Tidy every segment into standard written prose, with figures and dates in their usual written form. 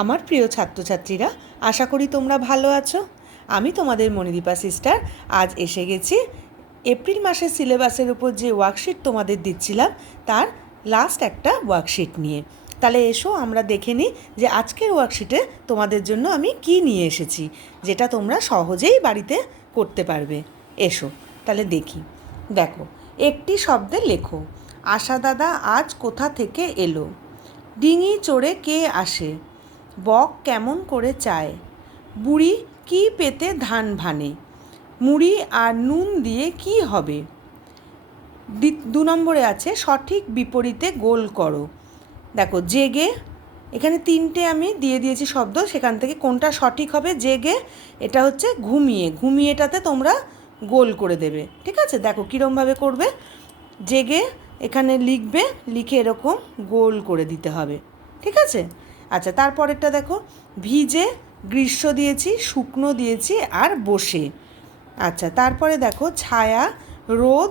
আমার প্রিয় ছাত্রছাত্রীরা, আশা করি তোমরা ভালো আছো। আমি তোমাদের মণিদীপা সিস্টার আজ এসে গেছি এপ্রিল মাসের সিলেবাসের উপর যে ওয়ার্কশিট তোমাদের দিচ্ছিলাম তার লাস্ট একটা ওয়ার্কশিট নিয়ে। তাহলে এসো আমরা দেখে নিই যে আজকের ওয়ার্কশিটে তোমাদের জন্য আমি কি নিয়ে এসেছি, যেটা তোমরা সহজেই বাড়িতে করতে পারবে। এসো তাহলে দেখি। দেখো, একটি শব্দে লেখো, আশা দাদা আজ কোথা থেকে এলো, ডিঙি চড়ে কে আসে, বক কেমন করে চায়, বুড়ি কি পেতে ধান ভানে, মুড়ি আর নুন দিয়ে কি হবে। 2 নম্বরে আছে সঠিক বিপরীতে গোল করো। দেখো, জেগে, এখানে 3টে আমি দিয়ে দিয়েছি শব্দ, সেখান থেকে কোনটা সঠিক হবে। জেগে এটা হচ্ছে ঘুমিয়ে, ঘুমিয়েটাতে তোমরা গোল করে দেবে। ঠিক আছে, দেখো কীরমভাবে করবে। জেগে এখানে লিখবে, লিখে এরকম গোল করে দিতে হবে। ঠিক আছে। আচ্ছা, তারপরেরটা দেখো, ভিজে, গ্রীষ্ম দিয়েছি, শুকনো দিয়েছি আর বসে। আচ্ছা, তারপরে দেখো ছায়া, রোদ,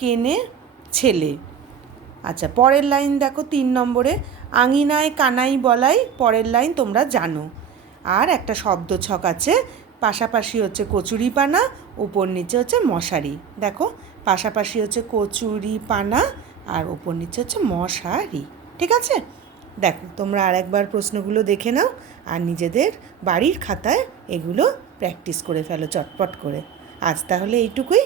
কেনে, ছেলে। আচ্ছা, পরের লাইন দেখো 3 নম্বরে, আঙিনায় কানাই বলাই, পরের লাইন তোমরা জানো। আর একটা শব্দ ছক আছে, পাশাপাশি হচ্ছে কচুরিপানা, উপর নিচে হচ্ছে মশারি। দেখো, পাশাপাশি হচ্ছে কচুরিপানা আর উপর নিচে হচ্ছে মশারি। ঠিক আছে। দেখো, তোমরা আরেকবার প্রশ্নগুলো দেখে নাও আর নিজেদের বাড়ির খাতায় এগুলো প্র্যাকটিস করে ফেলো চটপট করে। আজ তাহলে এইটুকুই।